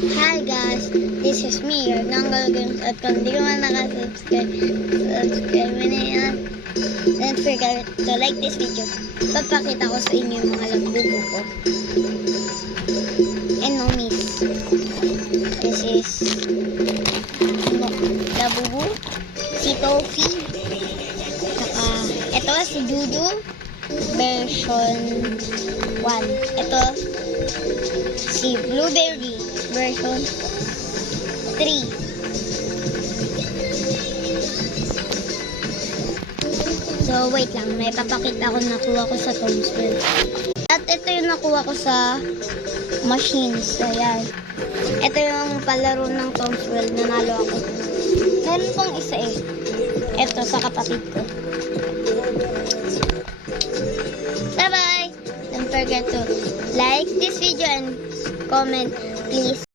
Hi guys, this is me, your Nanggal Games, at kung di ka man nakasubscribe, subscribe mo na yan. Don't forget to like this video. Papakita ko sa inyo yung mga labubo ko. And no miss. This is labubo, si Tofi, saka ito si Dudu version 1. Ito si Blueberry version 3. So, wait lang. May papakita ko nakuha ko sa Toadswell. At ito yung nakuha ko sa machines. Ayan. Ito yung palaro ng Toadswell. Nanalo ako. Meron pang isa eh. Ito sa kapatid ko. Bye-bye! Don't forget to like this video and comment, please.